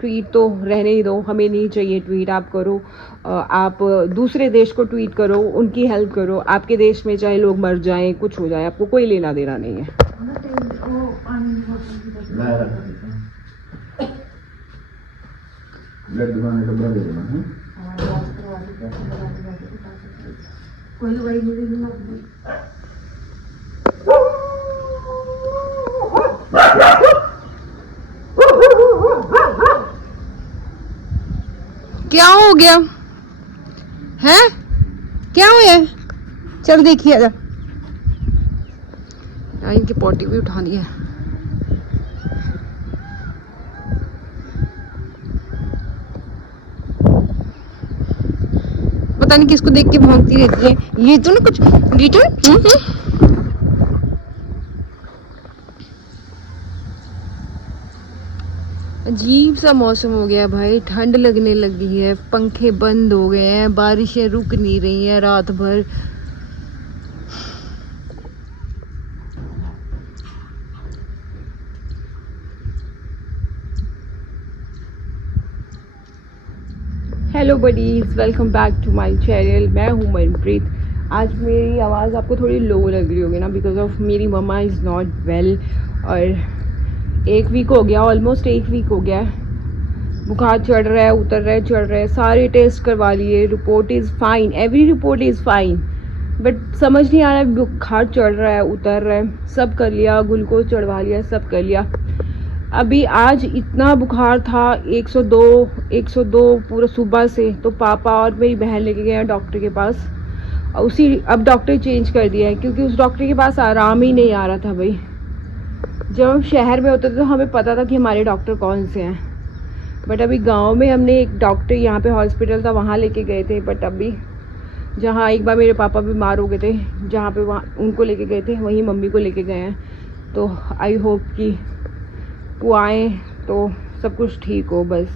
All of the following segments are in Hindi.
ट्वीट तो रहने ही दो, हमें नहीं चाहिए ट्वीट। आप करो, आप दूसरे देश को ट्वीट करो, उनकी हेल्प करो। आपके देश में चाहे लोग मर जाएं, कुछ हो जाए, आपको कोई लेना देना नहीं है। क्या हो गया है? क्या हो गया? चल देखिए आजा। इनकी पॉटी भी उठानी है। पता नहीं किसको देख के भौंकती रहती है ये तो ना कुछ ये तो अजीब सा मौसम हो गया भाई। ठंड लगने लगी है, पंखे बंद हो गए हैं, बारिशें रुक नहीं रही हैं रात भर। Hello buddies, welcome back to my channel. मैं हूँ मनप्रीत। आज मेरी आवाज़ आपको थोड़ी लो लग रही होगी ना, बिकॉज ऑफ मेरी मम्मा इज़ नॉट वेल। और 1 वीक हो गया, ऑलमोस्ट 1 वीक हो गया। बुखार चढ़ रहा है, उतर रहा है, चढ़ रहा है। सारे टेस्ट करवा लिए, report is fine, every report is fine, but समझ नहीं आ रहा है बुखार चढ़ रहा है, उतर रहा है। सब कर लिया, ग्लूकोज चढ़वा लिया, सब कर लिया। अभी आज इतना बुखार था, 102 पूरा सुबह से। तो पापा और मेरी बहन लेके गए हैं डॉक्टर के पास। अब डॉक्टर चेंज कर दिया है, क्योंकि उस डॉक्टर के पास आराम ही नहीं आ रहा था भाई। जब हम शहर में होते थे तो हमें पता था कि हमारे डॉक्टर कौन से हैं, बट अभी गांव में हमने एक डॉक्टर, यहाँ पे हॉस्पिटल था, वहाँ लेके गए थे। बट अभी जहाँ एक बार मेरे पापा बीमार हो गए थे, जहाँ पे वहाँ उनको लेके गए थे, वहीं मम्मी को लेके गए हैं। तो आई होप कि वो आए तो सब कुछ ठीक हो बस।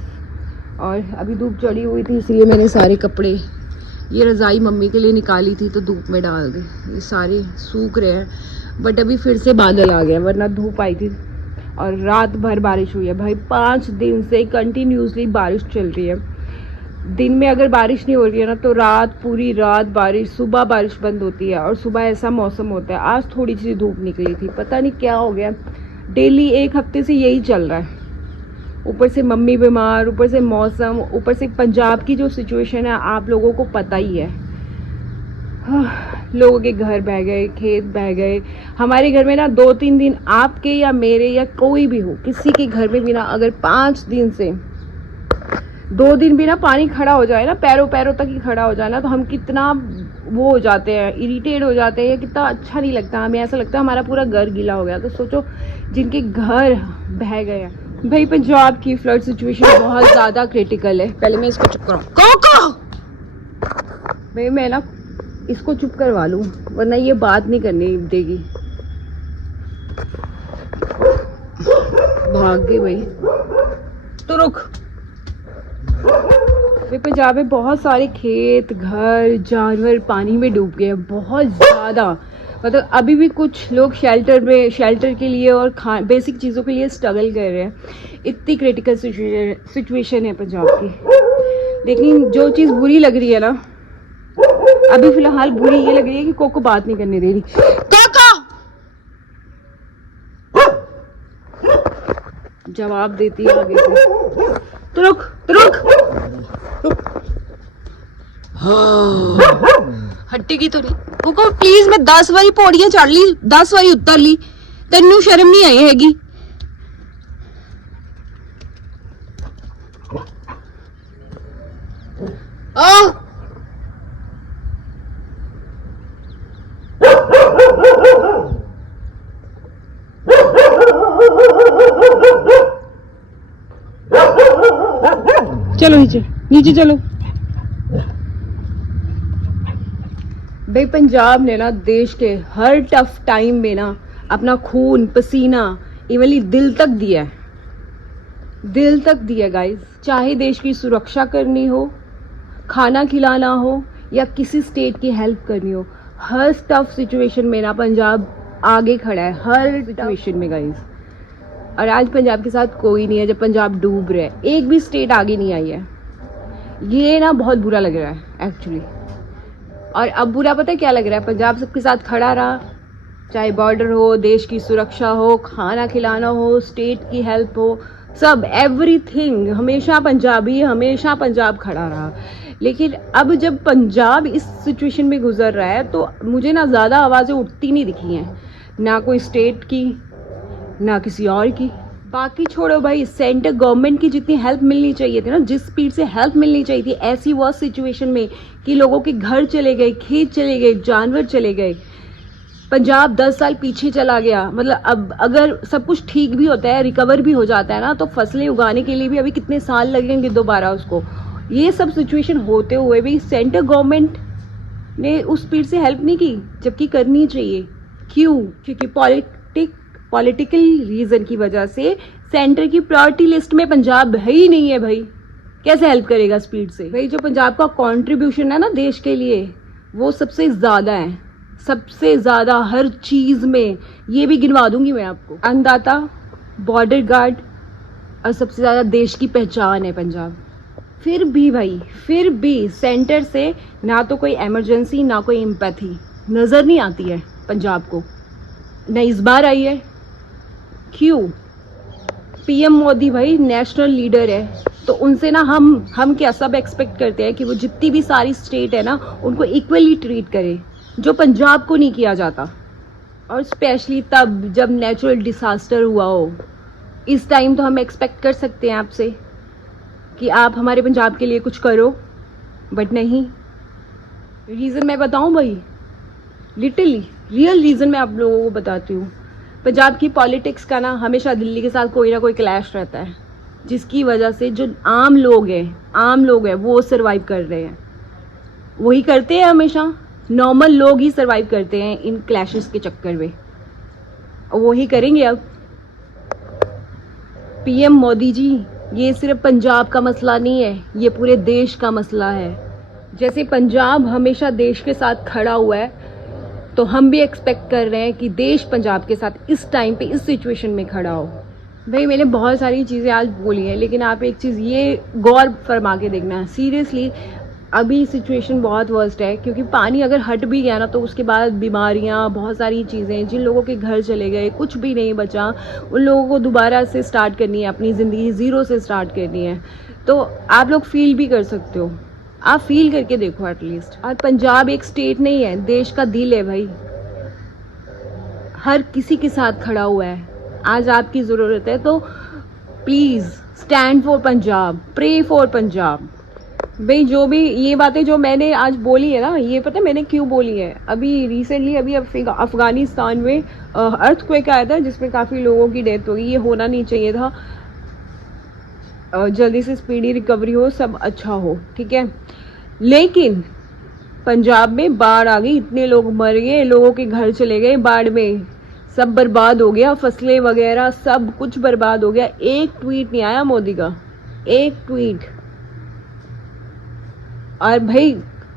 और अभी धूप चढ़ी हुई थी, इसलिए मैंने सारे कपड़े, ये रज़ाई मम्मी के लिए निकाली थी तो धूप में डाल दी। ये सारे सूख रहे हैं, बट अभी फिर से बादल आ गया, वरना धूप आई थी। और रात भर बारिश हुई है भाई, 5 दिन से कंटिन्यूसली बारिश चल रही है। दिन में अगर बारिश नहीं हो रही है ना, तो रात, पूरी रात बारिश, सुबह बारिश बंद होती है और सुबह ऐसा मौसम होता है। आज थोड़ी सी धूप निकली थी, पता नहीं क्या हो गया। डेली 1 हफ्ते से यही चल रहा है। ऊपर से मम्मी बीमार, ऊपर से मौसम, ऊपर से पंजाब की जो सिचुएशन है आप लोगों को पता ही है। लोगों के घर बह गए, खेत बह गए। हमारे घर में ना 2-3 दिन, आपके या मेरे या कोई भी हो, किसी के घर में भी ना अगर 5 दिन से 2 दिन भी ना पानी खड़ा हो जाए ना, पैरों तक ही खड़ा हो जाए ना, तो हम कितना वो हो जाते हैं, इरिटेट हो जाते हैं। कितना अच्छा नहीं लगता, हमें ऐसा लगता है हमारा पूरा घर गीला हो गया। तो सोचो जिनके घर बह गए हैं भाई। पंजाब की फ्लड सिचुएशन बहुत ज़्यादा क्रिटिकल है। पहले मैं इसको चुप कराऊँ भाई, मैं ना इसको चुप करवा लूँ, वरना ये बात नहीं करने देगी। भाग गई भाई, तो रुक। पंजाब में बहुत सारे खेत, घर, जानवर पानी में डूब गए, बहुत ज़्यादा। मतलब अभी भी कुछ लोग शेल्टर के लिए और बेसिक चीज़ों के लिए स्ट्रगल कर रहे हैं। इतनी क्रिटिकल सिचुएशन है पंजाब की। लेकिन जो चीज़ बुरी लग रही है ना, अभी फिलहाल बुरी ये लग रही है कि कोको बात नहीं करने दे रही। जवाब देती है आगे से, तो रुक। हट्टी की थोड़ी कोको प्लीज। मैं 10 बारी पौड़ियां चढ़ ली, 10 बारी उतर ली, तेनू शर्म नहीं आई हैगी? चलो नीचे चलो भाई। पंजाब ने ना देश के हर टफ टाइम में ना अपना खून, पसीना, इवनली दिल तक दिया गाइस। चाहे देश की सुरक्षा करनी हो, खाना खिलाना हो, या किसी स्टेट की हेल्प करनी हो, हर टफ सिचुएशन में ना पंजाब आगे खड़ा है, हर सिचुएशन में गाइस। और आज पंजाब के साथ कोई नहीं है जब पंजाब डूब रहा है, एक भी स्टेट आगे नहीं आई है। ये ना बहुत बुरा लग रहा है एक्चुअली। और अब बुरा पता है क्या लग रहा है, पंजाब सबके साथ खड़ा रहा, चाहे बॉर्डर हो, देश की सुरक्षा हो, खाना खिलाना हो, स्टेट की हेल्प हो, सब एवरीथिंग हमेशा पंजाब खड़ा रहा। लेकिन अब जब पंजाब इस सिचुएशन में गुजर रहा है तो मुझे ना ज़्यादा आवाज़ें उठती नहीं दिखी हैं, ना कोई स्टेट की ना किसी और की। बाकी छोड़ो भाई, सेंटर गवर्नमेंट की जितनी हेल्प मिलनी चाहिए थी ना, जिस स्पीड से हेल्प मिलनी चाहिए थी ऐसी वर्स्ट सिचुएशन में कि लोगों के घर चले गए, खेत चले गए, जानवर चले गए, पंजाब 10 साल पीछे चला गया। मतलब अब अगर सब कुछ ठीक भी होता है, रिकवर भी हो जाता है ना, तो फसलें उगाने के लिए भी अभी कितने साल लगेंगे दोबारा उसको। ये सब सिचुएशन होते हुए भी सेंटर गवर्नमेंट ने उस स्पीड से हेल्प नहीं की, जबकि करनी चाहिए। क्यों? क्योंकि पॉलिटिकल रीज़न की वजह से सेंटर की प्रायोरिटी लिस्ट में पंजाब है ही नहीं है भाई। कैसे हेल्प करेगा स्पीड से? भाई जो पंजाब का कंट्रीब्यूशन है ना देश के लिए, वो सबसे ज़्यादा है, सबसे ज़्यादा हर चीज़ में। ये भी गिनवा दूंगी मैं आपको। अन्नदाता, बॉर्डर गार्ड और सबसे ज़्यादा देश की पहचान है पंजाब। फिर भी भाई, फिर भी सेंटर से ना तो कोई इमरजेंसी ना कोई एम्पैथी नज़र नहीं आती है पंजाब को, न इस बार आई है। क्यों? पीएम मोदी भाई नेशनल लीडर है, तो उनसे ना हम क्या सब एक्सपेक्ट करते हैं कि वो जितनी भी सारी स्टेट है ना उनको इक्वली ट्रीट करे, जो पंजाब को नहीं किया जाता। और स्पेशली तब जब नेचुरल डिसास्टर हुआ हो। इस टाइम तो हम एक्सपेक्ट कर सकते हैं आपसे कि आप हमारे पंजाब के लिए कुछ करो, बट नहीं। रीज़न मैं बताऊं भाई, लिटरली रियल रीज़न मैं आप लोगों को बताती हूँ। पंजाब की पॉलिटिक्स का ना हमेशा दिल्ली के साथ कोई ना कोई क्लैश रहता है, जिसकी वजह से जो आम लोग हैं वो सर्वाइव कर रहे हैं। वही करते हैं, हमेशा नॉर्मल लोग ही सर्वाइव करते हैं इन क्लैशेस के चक्कर में, और वही करेंगे अब। पीएम मोदी जी, ये सिर्फ पंजाब का मसला नहीं है, ये पूरे देश का मसला है। जैसे पंजाब हमेशा देश के साथ खड़ा हुआ है, तो हम भी एक्सपेक्ट कर रहे हैं कि देश पंजाब के साथ इस टाइम पे इस सिचुएशन में खड़ा हो। भाई मैंने बहुत सारी चीज़ें आज बोली हैं, लेकिन आप एक चीज़ ये गौर फरमा के देखना है, सीरियसली अभी सिचुएशन बहुत वर्स्ट है। क्योंकि पानी अगर हट भी गया ना तो उसके बाद बीमारियां, बहुत सारी चीज़ें, जिन लोगों के घर चले गए, कुछ भी नहीं बचा, उन लोगों को दोबारा से स्टार्ट करनी है, अपनी ज़िंदगी ज़ीरो से स्टार्ट करनी है। तो आप लोग फील भी कर सकते हो, आप फील करके देखो एटलीस्ट। और पंजाब एक स्टेट नहीं है, देश का दिल है भाई, हर किसी के साथ खड़ा हुआ है। आज आपकी ज़रूरत है तो please stand for Punjab, pray for Punjab. भाई जो भी ये बातें जो मैंने आज बोली है ना, ये पता है मैंने क्यों बोली है? अभी रिसेंटली अफगानिस्तान में अर्थक्वेक आया था जिसमें काफ़ी लोगों की डेथ हो गई। ये होना नहीं चाहिए था, जल्दी से स्पीडी रिकवरी हो, सब अच्छा हो, ठीक है। लेकिन पंजाब में बाढ़ आ गई, इतने लोग मर गए, लोगों के घर चले गए बाढ़ में, सब बर्बाद हो गया, फसलें वगैरह सब कुछ बर्बाद हो गया। एक ट्वीट नहीं आया मोदी का, एक ट्वीट। और भाई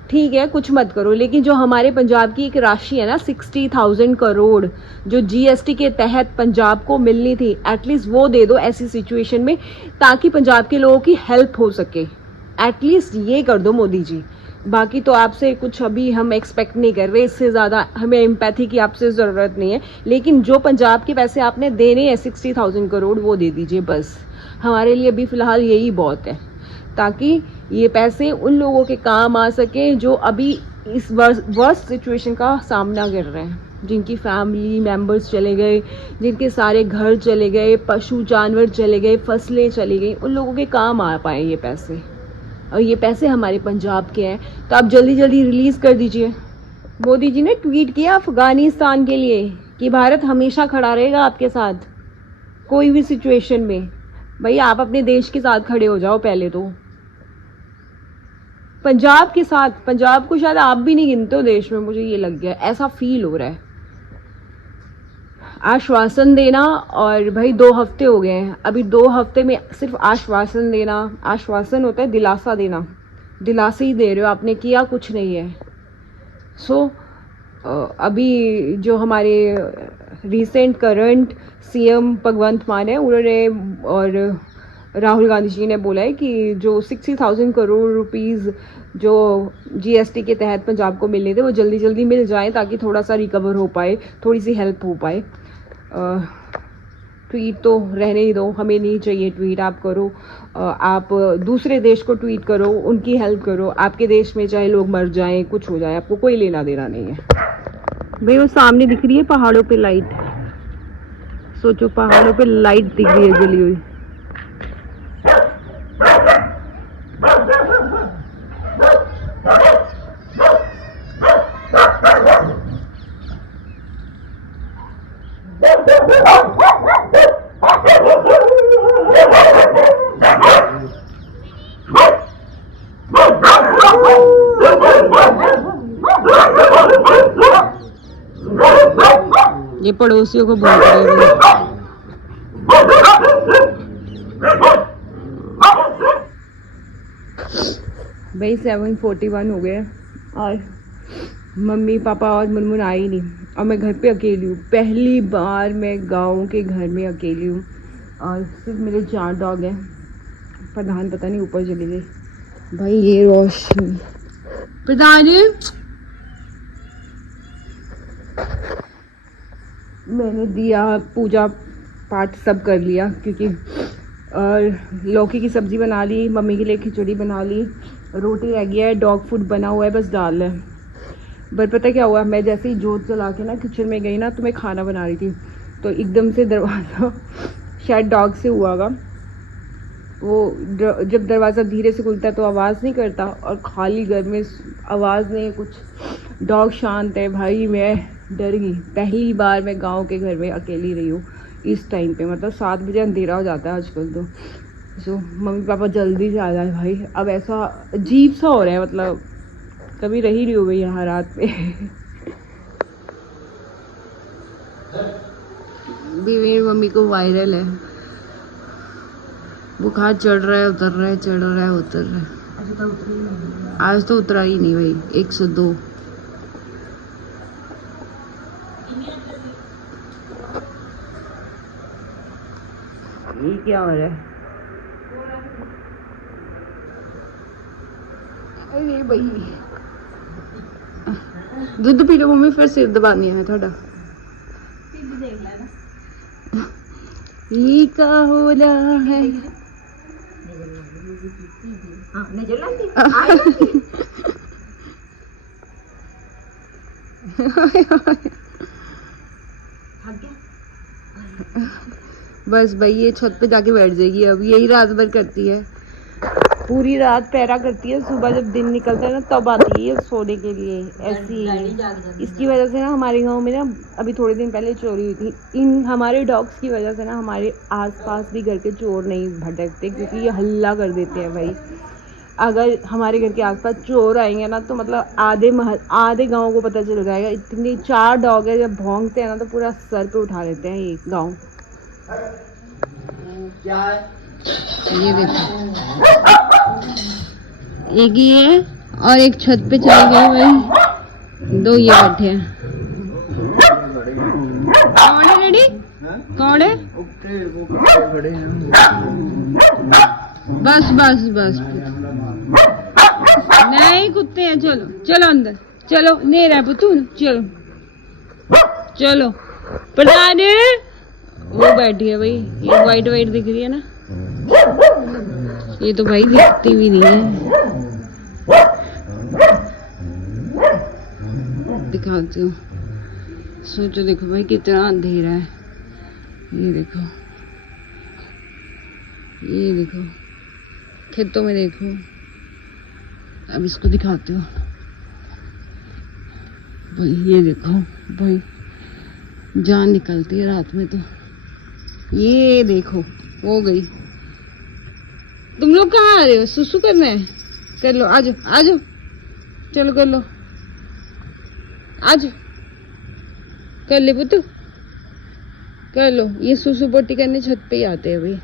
ठीक है कुछ मत करो, लेकिन जो हमारे पंजाब की एक राशि है ना 60,000 करोड़ जो जीएसटी के तहत पंजाब को मिलनी थी, एटलीस्ट वो दे दो ऐसी सिचुएशन में, ताकि पंजाब के लोगों की हेल्प हो सके। एटलीस्ट ये कर दो मोदी जी। बाकी तो आपसे कुछ अभी हम एक्सपेक्ट नहीं कर रहे, इससे ज़्यादा हमें एम्पैथी की आपसे ज़रूरत नहीं है। लेकिन जो पंजाब के पैसे आपने देने हैं 60,000 करोड़ वो दे दीजिए बस। हमारे लिए अभी फ़िलहाल यही बहुत है, ताकि ये पैसे उन लोगों के काम आ सके जो अभी इस वर्स्ट सिचुएशन का सामना कर रहे हैं, जिनकी फैमिली मेम्बर्स चले गए, जिनके सारे घर चले गए, पशु जानवर चले गए, फसलें चली गई, उन लोगों के काम आ पाए ये पैसे। और ये पैसे हमारे पंजाब के हैं, तो आप जल्दी जल्दी रिलीज़ कर दीजिए। मोदी जी ने ट्वीट किया अफगानिस्तान के लिए कि भारत हमेशा खड़ा रहेगा आपके साथ कोई भी सिचुएशन में। भाई आप अपने देश के साथ खड़े हो जाओ पहले तो, पंजाब के साथ। पंजाब को शायद आप भी नहीं गिनते हो देश में, मुझे ये लग गया, ऐसा फील हो रहा है। आश्वासन देना, और भाई 2 हफ्ते हो गए हैं, अभी 2 हफ्ते में सिर्फ आश्वासन देना। आश्वासन होता है दिलासा देना, दिलासे ही दे रहे हो, आपने किया कुछ नहीं है। सो अभी जो हमारे रिसेंट करंट सीएम भगवंत मान है, उन्होंने और राहुल गांधी जी ने बोला है कि जो 60,000 करोड़ रुपीस जो जीएसटी के तहत पंजाब को मिलने थे वो जल्दी जल्दी मिल जाएं, ताकि थोड़ा सा रिकवर हो पाए, थोड़ी सी हेल्प हो पाए। ट्वीट तो रहने ही दो, हमें नहीं चाहिए ट्वीट। आप करो, आप दूसरे देश को ट्वीट करो, उनकी हेल्प करो। आपके देश में चाहे लोग मर जाएं, कुछ हो जाए, आपको कोई लेना देना नहीं है भाई। वो सामने दिख रही है पहाड़ों पे लाइट, सोचो पहाड़ों पे लाइट दिख रही है जली हुई। ये पड़ोसियों को भूल रहे भाई। 7:41 हो गए और मम्मी पापा और मुनमुन आई नहीं, और मैं घर पे अकेली हूँ। पहली बार मैं गाँव के घर में अकेली हूँ और सिर्फ मेरे 4 डॉग हैं। प्रधान पता नहीं ऊपर चली गई भाई। ये रोशनी प्रधान मैंने दिया, पूजा पाठ सब कर लिया, क्योंकि और लौकी की सब्ज़ी बना ली, मम्मी के लिए खिचड़ी बना ली, रोटी रह गया है, डॉग फूड बना हुआ है, बस डाल है। पर पता क्या हुआ, मैं जैसे ही जोत जला के ना किचन में गई ना, तो मैं खाना बना रही थी, तो एकदम से दरवाज़ा शायद डॉग से हुआ होगा, वो जब दरवाज़ा धीरे से खुलता है तो आवाज़ नहीं करता, और खाली घर में आवाज़ नहीं, कुछ डॉग शांत है भाई। मैं डर गई। पहली बार मैं गांव के घर में अकेली रही हूँ इस टाइम पे, मतलब 7 बजे अंधेरा हो जाता है आजकल तो। सो मम्मी पापा जल्दी से आ जाए भाई। अब ऐसा अजीब सा हो रहा है, मतलब कभी रही नहीं हो गई यहाँ रात पे। भी मेरी मम्मी को वायरल है, बुखार चढ़ रहा है, उतर रहा है, चढ़ रहा है, उतर रहा है। आज तो उतरा ही नहीं भाई, 102। ये क्या हो रहा है? अरे भाई दूध पी लो मम्मी, फिर सिर दबानी है थोड़ा। ये क्या हो रहा है? बस भाई ये छत पे जाके बैठ जाएगी, अब यही रात भर करती है, पूरी रात पहरा करती है। सुबह जब दिन निकलता है ना तब आती है सोने के लिए, ऐसी इसकी वजह से ना हमारे गांव में ना अभी थोड़े दिन पहले चोरी हुई थी। इन हमारे डॉग्स की वजह से ना हमारे आसपास भी घर के चोर नहीं भटकते, क्योंकि ये हल्ला कर देते हैं भाई। अगर हमारे घर के आसपास चोर आएंगे ना तो मतलब आधे गाँव को पता चल जाएगा। इतने 4 डॉग है, जब भौंकते हैं ना तो पूरा सर पे उठा लेते हैं ये गाँव। ये देखो, एक ये है और एक छत पे चले गए भाई, 2 ये बैठे हैं। कौन है रेडी? कौन है? बस बस बस, नहीं कुत्ते हैं। चलो चलो अंदर चलो, नहीं रहा पुतू, चलो चलो। प्रधान वो बैठी है भाई, ये वाइट वाइट दिख रही है ना, ये तो भाई दिखती भी नहीं है। दिखाती हूँ, सोचो देखो भाई कितना अंधेरा है। ये देखो, ये देखो खेतों में देखो। अब इसको दिखाती हूँ भाई, ये देखो भाई जान निकलती है रात में तो। ये देखो हो गई। तुम लोग कहाँ आ रहे हो? सुसु करना है? कर लो, आजो आजो, चलो कर लो, आजो कर ले पुत्तू, कर लो। ये सुसु पोटी करने छत पे ही आते हैं भाई।